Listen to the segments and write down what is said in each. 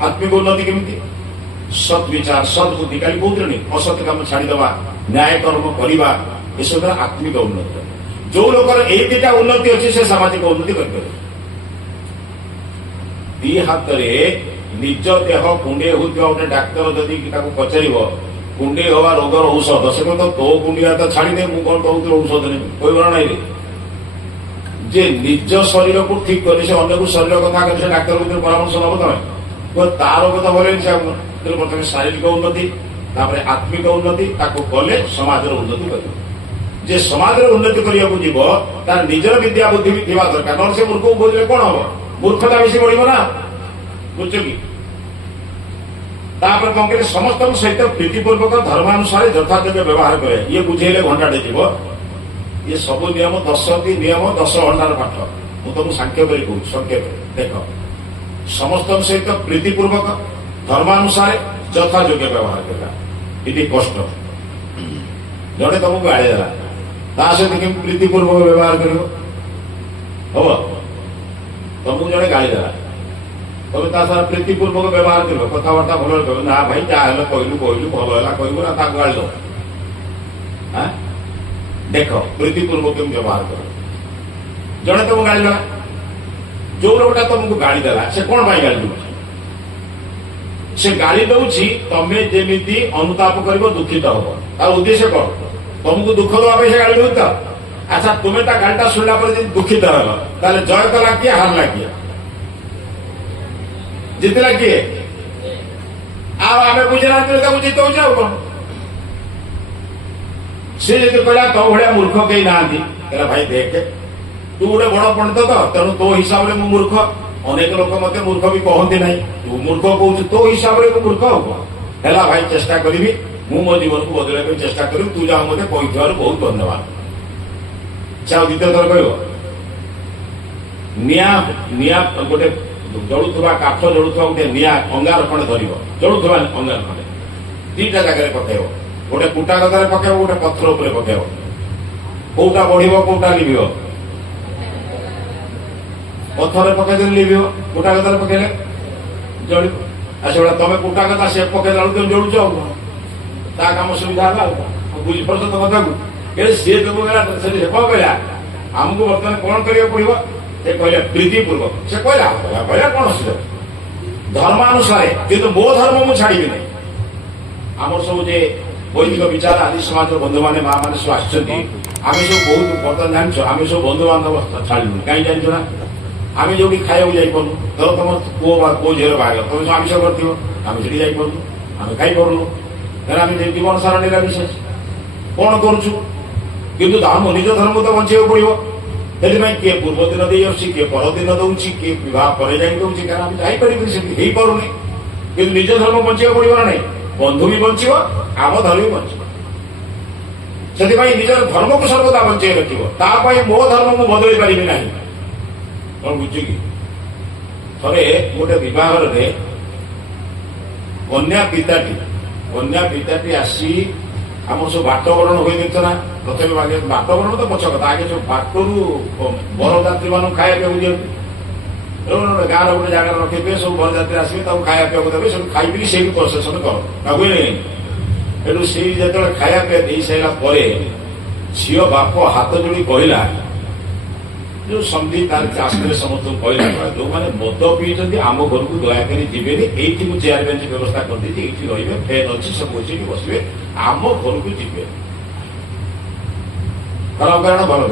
आत्मिक उन्नति केमिति सत् विचार सद्बुद्धि काली कौन असत कम छाड़ीदवा न्याय कर्म करवा ये सब आत्मिक उन्नति जो लोकर ये दुटा उन्नति अच्छी से सामाजिक उन्नति कर दी हाथ निज देह कुंडे होता गोटे डाक्तर जदि पचार कुंडे हवा रोगर औषध से तो तो कुंडिया तो छाड़ी दे मुझे कौन कहूँ औषध नहीं कहना ना जे निज शरीर को ठीक कर अन्य को शरीर कथा कर डाक्तर परामर्श नब तुम तार कथा बोले प्रथम शारीरिक उन्नति आत्मिक उन्नति कले समाज उन्नति कर जे समाज उन्नति करने को जीव तार निजर विद्या बुद्धि भी थी दरकार न से मूर्ख को बोझे कौन हम मूर्खता बेसी बढ़ ना बुझ कि कौन करें समस्त सहित प्रीतिपूर्वक धर्मानुसार यथायोग्य व्यवहार करे ये बुझेले घंटाटे जीव ये सब नियम 10 नियम 10 घंटार पाठ मुझे तुमको संक्षेप कहूँ संक्षेप देख समस्त सहित प्रीतिपूर्वक धर्मानुसार यथायोग्य व्यवहार करला ये कष्ट जड़े तुमको गाड़ीदेला सहित कि प्रीतिपूर्वक व्यवहार कर तुमको जड़े गाड़ीदेला तुम सारा प्रीतिपूर्वक व्यवहार कर कथबार्ता भल कह ना भाई जहाँ कहलु कहलु भल है कहबू ना गाड़ी दो देख प्रीतिपूर्वक केम व्यवहार कर जड़े तुमको गाड़ी देला जो लोकटा तुमको गाड़ी देला से कौन गाड़ी दे से गाड़ी दौची तमें जेमिति अनुताप कर दुखित हम तार उद्देश्य कौन तुमको दुख दवा से गाड़ी दे अच्छा तुम्हें गाड़ीटा शुणला दुखित हल ताले जय कला किए हारला किए जितला किए आम बुझेना जीत कौन सी जी कहला तो भाया मूर्ख कहीं ना भाई देख तू गोटे बड़ पंडित तो तेणु तो हिसाब से मूर्ख अनेक लोक मत मूर्ख भी कहते ना तू मूर्ख कहूँ तो हिसाब से मूर्ख हम है भाई चेष्टा करी मो जीवन को बदल चेष्टा करी तू जहाँ मत कही बहुत धन्यवाद से द्वितीय थर कह निया गोटे जलुवा काठ जलुवा गोटे निया अंगार खंडे धर जलुवा अंगार खंडे दीटा जगह पकेब गोटे कुटा गदारे पकेब गोटे पथर उपर पकेब कौटा बढ़ कौटा लिभ पथर पकईदे लिभ कुटा गदारे पकेले जल अच्छा तुम कुटा गदा से पकेला तुम जलुच काम सुविधा है बुझीपार तो कथा को सी तुमको कौन कहला आमको बर्तमान कौन करा पड़ो से कहले प्रीतिपूर्वक से कहला कहला कौन असुविधा धर्मानुसार किंतु मो धर्म मुझे छाड़ी नहीं आम सब जे वैदिक विचार आदि समाज बंधु मैंने माँ मैंने सब आम सब बहुत बर्तमान जान आम सब बंधु बांधव छाड़ू कहीं जान ना आम जो खाया जापरु धर तुम पुओ झीर बाहर तुम सब आमिष कर आम से जापरु आम खाई पारूँ आम जीवन सारा निरामिष कौन करुचु किंतु धर्म निज धर्म तो बचाई पड़ो से किए पूर्व दिन दे किए परदिन दौर किए विवाह पर जाए दौर कारण आम जापर पारूनी कि निज धर्म बचाई पड़ो ना नहीं बंधु भी बचो आम धर्म भी बचो से निज धर्म को सर्वदा बचाई रखा मो धर्म को बदल पारि ना कौन बुझ कि थे गोटे बहर कन्या पिताटी आसी आम सब बाटवरण हुए देख ना प्रथम बाटवरण तो पक्ष कथा आगे सब बाटू बरजात्री मान खाया पीवा दिखते गाँव गोटे जगह रखे सब बरजात्री आसवे खाया पीवा देवे सब खाई से प्रोसेसन कर हुए नहीं से जो खाया पीवा दे सारा झील बाप हाथ जोड़ी कहला जो समझी तार आसने समस्त कहला जो मैंने मद पीछे आम घर को दयाकोरी जीवे ये चेयर बेंच व्यवस्था कर दी रे फैन अच्छी सब बचे बसवे आम घर को जीवे खराब कारण भल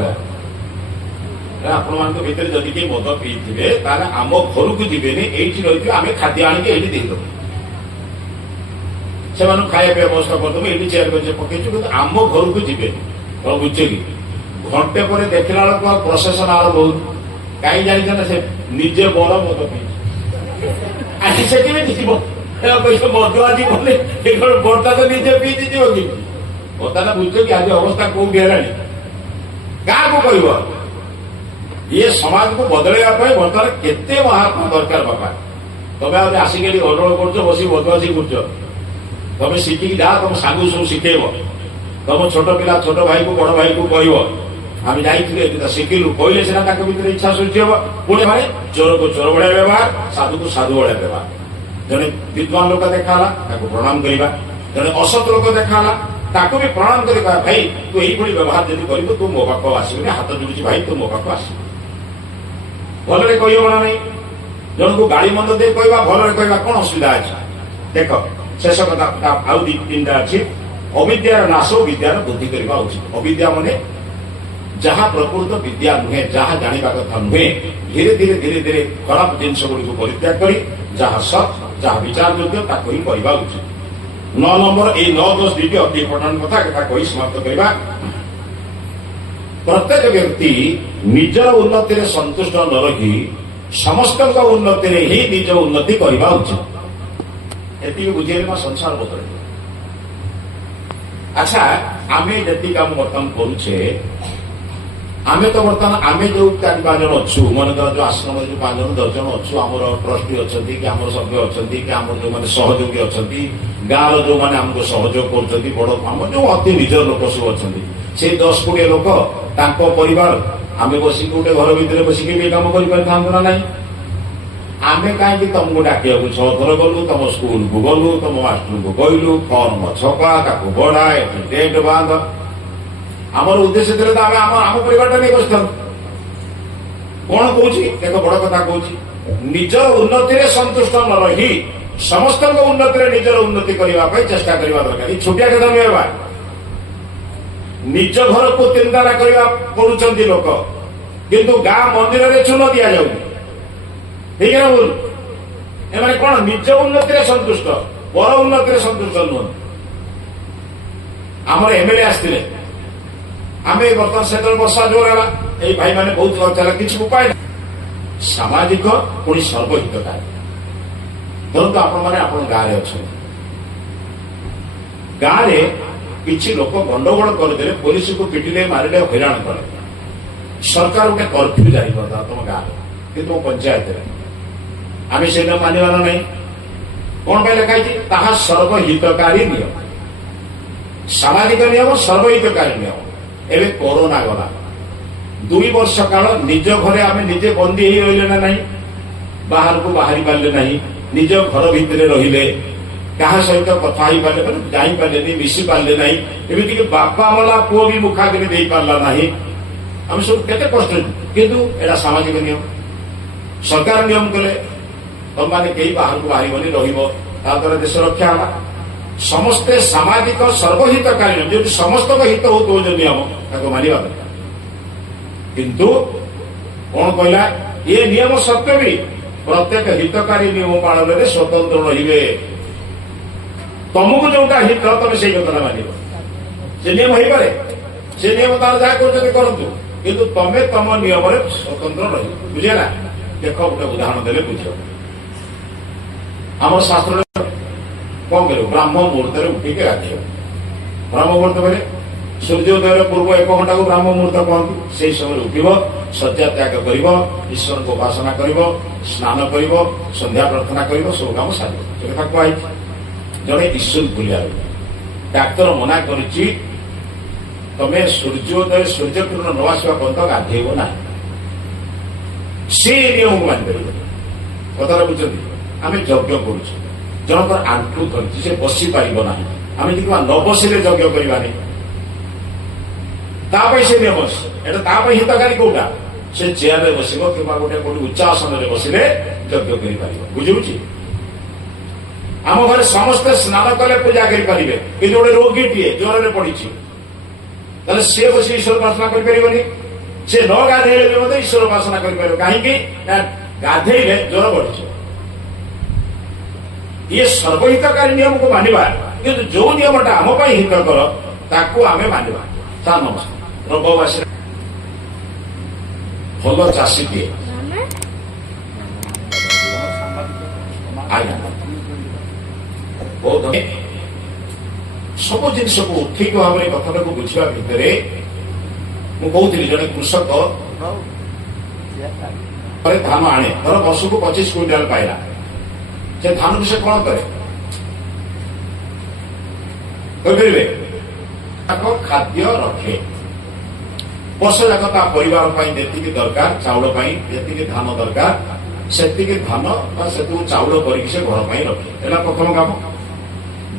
कारण आपण मान भितर जदि कहीं मद पीते आम घर को जीवे ये रही आम खाद्य आणिकी ये देदेव से खाया पीवा व्यवस्था करदेव ये चेयर बेंच पकईचु कि आम घर को जीवे कौन बुझे कि घंटे पर देखला बेलू प्रसेसन आरंभ हो कहीं जाना से निजे बड़ मद पी से मदुआ जीवन बर्ता तो निजे पीति जीव कि बर्ता बुझ कि आज अवस्था कौटी है क्या कह ये समाज को बदलवाई बर्तमान केते महात्मा दरकार बापा तुम आज आसिक गंडगोल कर बस बदमाशी कर तुम शिखिकी जा तुम सांग सब शिखेब तुम छोट पिला छोट भाई को बड़ भाई को कह आम जाइए शिखिलु कहले सीना भर इच्छा सृष्टि हम पुणे भाई चोर को चोर भाया व्यवहार साधु को साधु भाया व्यवहार जड़े विद्वान लोक देखा प्रणाम करवा जड़े असत लोक देखा ताको भी प्रणाम कर भाई तू यही व्यवहार जब कर तू मो पाख आसबे हाथ जोड़ी भाई तू मो पाख आस भलरे कहना नहीं जन को गाड़ी मंद दे कहवा भलरे कहवा कौन असुविधा अच्छे देख शेष कथा आउ तीन टा अच्छी अविद्यार नाश विद्यार बुद्धि करवा उचित अविद्या माने जहाँ प्रकृत विद्या नुहे जहाँ जाना कथा नुहे धीरे धीरे धीरे धीरे खराब जिनस गुड़ी परित्याग कर जहाँ सत जहाँ विचार योग्य ताको ही कहवा उचित 9 नंबर ये 9-10 दुईटी अति इम्पोर्टाट कथा कही समाप्त करवा प्रत्येक व्यक्ति निजर उन्नति संतुष्ट न रही समस्त उन्नति ही निज उन्नति करवा उचित ये बुझे संसार बदल अच्छा आम जी कम बर्तमान करुचे आम तो बर्तमान आम जो 4-5 जन अच्छु मन जो आश्रम जो 5 जन 10 जन अच्छु आम ट्रस्टी अच्छा कि आम सभ्य अच्छा कि आम जो मैंने सहयोगी अच्छा गाँव जो मैंने आमको सहयोग कर बड़ आम जो अति निजर लोक सब अच्छा से 10-20 लोक परिवार आम बसिक गोटे घर भितर बसिक कम कर ना ना आम कहीं तुमको डाकिया 6 थर गलु तुम स्कूल को गलु तुम मास्टर को कहलु फर्म छपा बढ़ा टेंट बांध आमर उद्देश्य थे तो आम परिवार नहीं बस कौन कौन एक बड़ कथा कौन निजर उन्नति संतुष्ट न रही समस्त उन्नति निजर उन्नति करने चेष्टा करने दरकार छोटिया कथा नुहे निज घर को चिंता करने पड़ुंट लोक किंतु गाँ मंदिर में चून दि जाऊँ ठीक है ना भूल एम कौन निज उन्नति संतुष्ट पर उन्नति संतुष्ट नुह आमर एमएलए आसते आम बर्तमान से वर्षा जोर है ये भाई मैंने बहुत चला किसी उपाय ना सामाजिक पुणी सर्वहितकारी धरतु आपण मैंने आप गाँव अच्छा गाँव किसी लोक गंडगोल करदे पुलिस को पिटिले मारिले हैरान करे सरकार गोटे कर्फ्यू जारी करदा तुम गाँव कि तुम पंचायत आम से मानवार नहीं कौन पे लिखाई सर्वहितकारी नियम सामाजिक नियम सर्वहितकारी नियम एवं कोरोना गला 2 वर्ष काल निज घरे आम निजे बंदी ही रहिले ना नहीं बाहर को बाहरी पारे ना निज घर भितर रहिले क्या सहित कथा ही पारे जाई पारे नहीं मिसी पारे ना एमती बापा वाला पुओ भी मुखाग्नि दे पारा ना आम सब केते कष्ट किंतु एटा सामाजिक नियम सरकार नियम कले तुम मैंने कहीं बाहर को बाहर द्वारा देश रक्षा है समस्ते सामाजिक सर्वहितकारी नियम जो समस्त हित हो तो जो नियम ताको मानिबा दरकार किंतु कौन कहला ये नियम सत्य भी प्रत्येक हितकारी नियम पालन में स्वतंत्र रहिबे तुमको जोटा हित तुम से कथा मान से नियम हो पारे से नियम तार जहाँ करतु किंतु तमें तुम नियम स्वतंत्र रही बुझेगा देख गोटे उदाहरण देले बुझ आम शास्त्र कौन कर ब्राह्म मुहूर्त उठिक गाधे ब्राह्म मुहूर्त बोले सूर्योदय पूर्व 1 घंटा को ब्राह्म मुहूर्त कहती से समय उठब शଯ୍या त्याग कर ईश्वर को उपासना कर स्नान कर संध्या प्रार्थना कर सब कम सार कथा कहुई जड़े ईश्वर भूलिया डाक्तर मना कर तमें सूर्योदय सूर्यकिरण न आसवा पर्यंत गाधेब ना से नियम को मानिपर कथा बुझे आम यज्ञ करुँ जनकर आंठू धरती से बसी पार ना आम देखा न बसिले यज्ञ करवा से नियम एटा हितकारी कौटा से चेयर में बस कि गोटे कौट उच्च आसन में बसिले यज्ञ कर बुझे आम घर समस्ते स्नान कले पूजा करेंगे कि गोटे रोगी टीए ज्वर में पड़ी सी बस ईश्वर उपासना करें से न गाधे ईश्वर उपासना कर कहीं गाधेले ज्वर बढ़ी ये सर्वहितकारी नियम को मानिबा किंतु जो नियमटा आम हितकर ताकू आम मानिबा सार नमस्कार रबवासी भल चाषी दिए बहुत सब जिन को ठीक भाव में कथा को बुझा भितर मुझे जड़े कृषक धान आने धर वर्ष को 25 क्विंटाल पाइला से धान को से कौन करे खाद्य रखे वर्ष जाक परिवार जी दरकार चाउल जी धान दरकार ସେତିକି ଧାନ ବା ସେତିକି ଚାଉଳ କରିକି ସେ ଘର ପାଇଁ ରଖେ। ହେଲା ପ୍ରଥମ କାମ।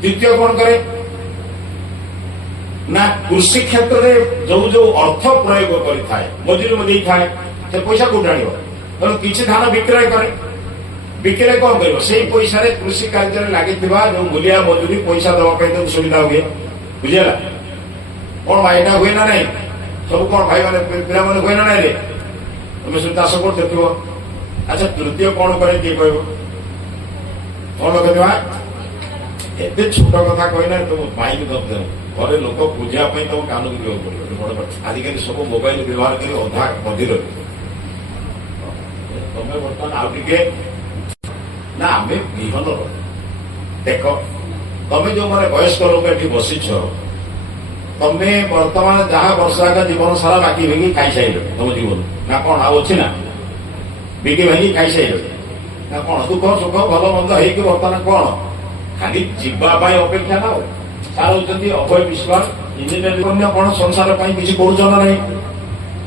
ଦ୍ୱିତୀୟ କଣ କରେ ନା କୃଷି କ୍ଷେତ୍ରରେ ଯୋଉ ଯୋଉ ଅର୍ଥ ପ୍ରୟୋଗ କରିଥାଏ, ମଜୁରୀ ଦେଇଥାଏ, ସେ ପଇସା କୋଉଠି ଆଣିବ? ତେଣୁ କିଛି ଧାନ ବିକ୍ରୟ କରେ। ବିକ୍ରୟ କଣ କରିବ? ସେଇ ପଇସାରେ କୃଷି କାର୍ଯ୍ୟରେ ଲାଗିଥିବା ଯୋଉ ମୂଲିଆ ମଜୁରୀ ପଇସା ଦେବା ପାଇଁ ତାକୁ ସୁବିଧା ହୁଏ। ବୁଝିଲା? କଣ ଭାଇଟା ହୁଏ ନା ନାଇଁ? ସବୁ କଣ ଭାଇମାନେ ପିଲାମାନେ ହୁଏ ନା ନାଇଁ ରେ? ତମେ ସବୁ ଚାଷ କରୁଥିବ। ଆଚ୍ଛା ତୃତୀୟ କଣ କରେ କିଏ କହିବ? କଣ କରିବା? ଏତେ ଛୋଟ କଥା କହିନା ତମ ମାଇକି ଦବ। ଘରେ ଲୋକ ବୁଝିବା ପାଇଁ ତମ କାନକୁ ଯିବାକୁ ପଡିବ। ବଡ କଥା ଆଜିକାଲି ସବୁ ମୋବାଇଲ ବ୍ୟବହାର କରି ଅଧା ମଝିରେ ତମେ ବର୍ତ୍ତମାନ ଆଉ ଟିକେ ନା ଆମେ ବିହନ ଦେଖ। ତମେ ଯୋଉମାନେ ବୟସ୍କ ଲୋକ ଏଠି ବସିଛ, ତମେ ବର୍ତ୍ତମାନ ଯାହା ବର୍ଷାକ ଜୀବନ ସାରା ବାକି ଭାଙ୍ଗି ଖାଇସାରିଲ ତମ ଜୀବନ ନା କଣ ଆଉ ଅଛି ନା? ବିକି ଭାଙ୍ଗି ଖାଇସାରିଲ ନା କଣ? ଦୁଃଖ ସୁଖ ଭଲ ମନ୍ଦ ହେଇକି ବର୍ତ୍ତମାନ କଣ ଖାଲି ଯିବା ପାଇଁ ଅପେକ୍ଷା ନା? ସାର୍ ହଉଛନ୍ତି ଅଭୟ ବିଶ୍ୱାଳ ଇଞ୍ଜିନିୟରିଂ କଣ ସଂସାର ପାଇଁ କିଛି କରୁଛ ନା ନାହିଁ?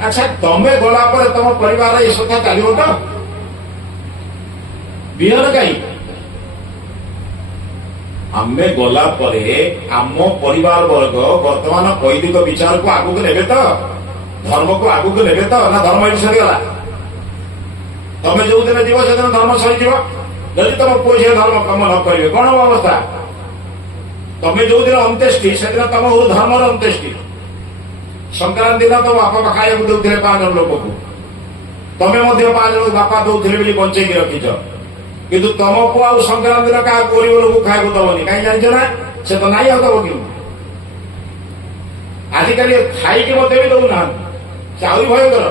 ଆଚ୍ଛା ତମେ ଗଲା ପରେ ତମ ପରିବାର ଏ କଥା ଚାଲିବ ତ? ବିହନ କାହିଁ? ଆମେ ଗଲା ପରେ ଆମ ପରିବାର ବର୍ଗ ବର୍ତ୍ତମାନ ବୈଦିକ ବିଚାରକୁ ଆଗକୁ ନେବେ ତ? ଧର୍ମକୁ ଆଗକୁ ନେବେ ତ? ନା ଧର୍ମ ଏଠି ସରିଗଲା? ତମେ ଯୋଉଦିନ ଯିବ ସେଦିନ ଧର୍ମ ସରିଯିବ। ଯଦି ତମ ପୁଅ ଝିଅ ଧର୍ମ କାମ ନ କରିବେ କଣ ହବ ଅବସ୍ଥା? ତମେ ଯୋଉଦିନ ଅନ୍ତେଷ୍ଟି ସେଦିନ ତମ ଧର୍ମର ଅନ୍ତେଷ୍ଟି। ସଂକ୍ରାନ୍ତି ଦିନ ତମ ବାପା ଖାଇବାକୁ ଦଉଥିଲେ 5 ଜଣ ଲୋକକୁ, ତମେ ମଧ୍ୟ 5 ଜଣ ବାପା ଦଉଥିଲେ ବୋଲି ବଞ୍ଚେଇକି ରଖିଛ। କିନ୍ତୁ ତମ ପୁଅ ଆଉ ସଂକ୍ରାନ୍ତି ଦିନ କାହାକୁ ଗରିବ ଲୋକକୁ ଖାଇବାକୁ ଦବନି। କାହିଁ ଜାଣିଛ ନା? ସେ ତ ନାଇଁ ଆଉ ଦବ କି? ଆଜିକାଲି ଖାଇକି ମଧ୍ୟ ବି ଦଉନାହାନ୍ତି। ସେ ଆହୁରି ଭୟଙ୍କର।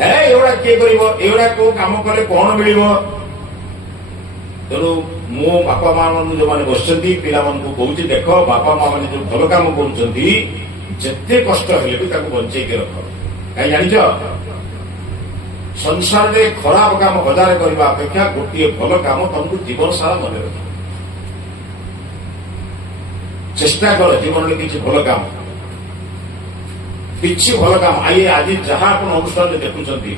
ହେ ଏଗୁଡା କିଏ କରିବ? ଏଗୁଡା କୋଉ କାମ କଲେ କଣ ମିଳିବ? ତେଣୁ ମୁଁ ବାପା ମା ମାନଙ୍କୁ ଯୋଉମାନେ ବସିଛନ୍ତି ପିଲାମାନଙ୍କୁ କହୁଛି, ଦେଖ ବାପା ମା ମାନେ ଯୋଉ ଭଲ କାମ କରୁଛନ୍ତି ଯେତେ କଷ୍ଟ ହେଲେ ବି ତାକୁ ବଞ୍ଚେଇକି ରଖ। କାହିଁ ଜାଣିଛ? ସଂସାରରେ ଖରାପ କାମ 1000 କରିବା ଅପେକ୍ଷା ଗୋଟିଏ ଭଲ କାମ ତମକୁ ଜୀବନ ସାରା ମନେ ରଖିବ। ଚେଷ୍ଟା କର ଜୀବନରେ କିଛି ଭଲ କାମ, କିଛି ଭଲ କାମ। ଆଜି ଯାହା ଆପଣ ଅନୁଷ୍ଠାନରେ ଦେଖୁଛନ୍ତି